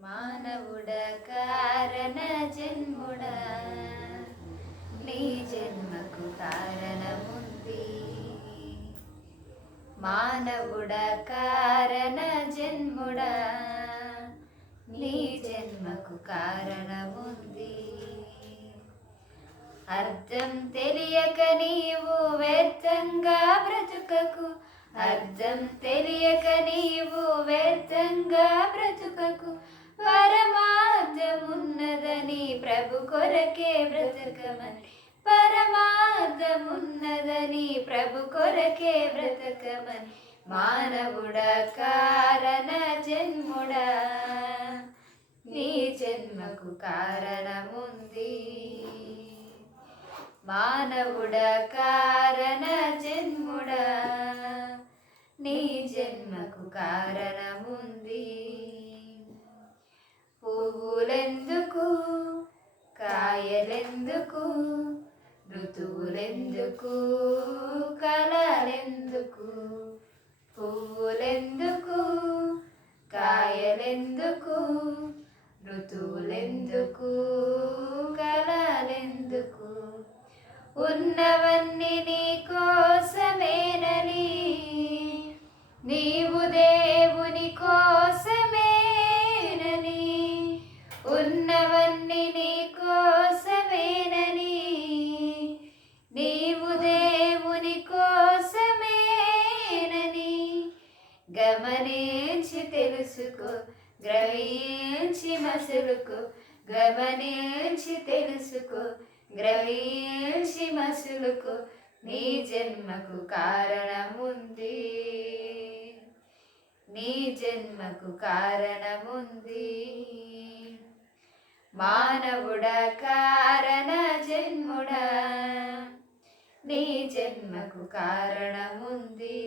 మానవుడ కారణ జన్ముడా, నీ జన్మకు కారణముంది. మానవుడ కారణ జన్ముడా, నీ జన్మకు కారణముంది. అర్థం తెలియక నీవు వ్యర్థంగా బ్రతుకకు, అర్థం తెలియక నీవు వ్యర్థంగా బ్రతుకకు. పరమార్థమున్నదని ప్రభు కొరకే బ్రతకమని, పరమార్థమున్నదని ప్రభు కొరకే బ్రతకమని. మానవుడా కారణ జన్ముడా, నీ జన్మకు కారణముంది. మానవుడా కారణ జన్ముడా, నీ జన్మకు కారణముంది. పువ్వులెందుకు, కాయలెందుకు, ఋతువులెందుకు, కళలెందుకు. పువ్వులెందుకు, కాయలెందుకు, ఋతువులెందుకు, కళలెందుకు. ఉన్నవన్నీ నీ కోసమేనని, నీవు దేవుని కోసమేనని. ఉన్నవన్నీ నీ కోసమేనని, నీవు దేవుని కోసమేనని. గమనించి తెలుసుకో, గ్రహించి మసులుకో. గమనించి తెలుసుకో, గ్రహించి మసులుకో. నీ జన్మకు కారణముంది, నీ జన్మకు కారణముంది. మానవుడా కారణ జన్ముడా, నీ జన్మకు కారణముంది.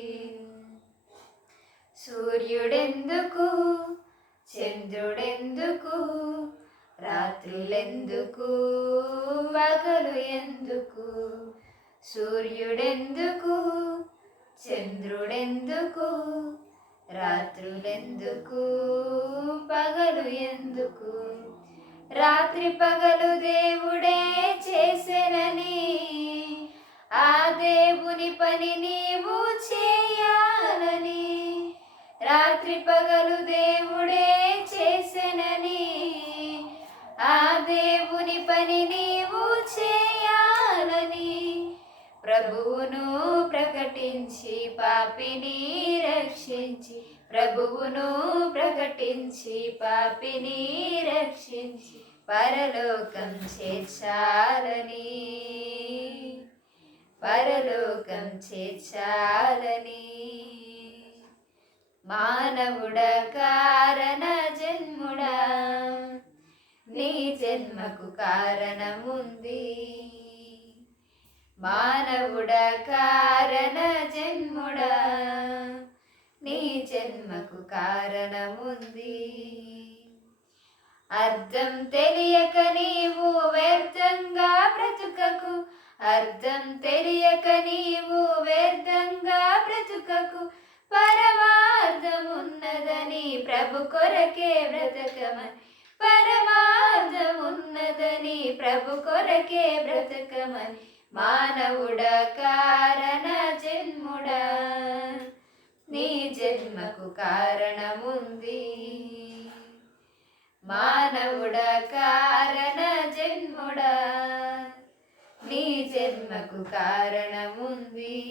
సూర్యుడెందుకు, చంద్రుడెందుకు, రాత్రులెందుకు, పగలు ఎందుకు. సూర్యుడెందుకు, చంద్రుడెందుకు, రాత్రులెందుకు, పగలు ఎందుకు. రాత్రి పగలు దేవుడే చేసెనని, ఆ దేవుని పని నీవు చేయాలని. రాత్రి పగలు దేవుడే చేసెనని, ఆ దేవుని పని నీవు చేయాలని. ప్రభువును ప్రకటించి పాపిని రక్షించి, ప్రభువును ప్రకటించి పాపిని రక్షించి పరలోకం చేర్చాలని, పరలోకం చేర్చాలని. మానవుడా కారణ జన్ముడా, నీ జన్మకు కారణముంది. మానవుడా కారణ జన్ముడా, నీ జన్మకు కారణముంది. అర్థం తెలియక నీవు వ్యర్థంగా బ్రతుకకు, అర్థం తెలియక నీవు వ్యర్థంగా బ్రతుకకు. పరమార్థమున్నదని ప్రభు కొరకే బ్రతకమని, పరమార్థమున్నదని ప్రభు కొరకే బ్రతకమని. మానవుడా కారణ జన్ముడా, నీ జన్మకు కారణముంది. మానవుడా కారణ జన్ముడా, నీ జన్మకు కారణముంది.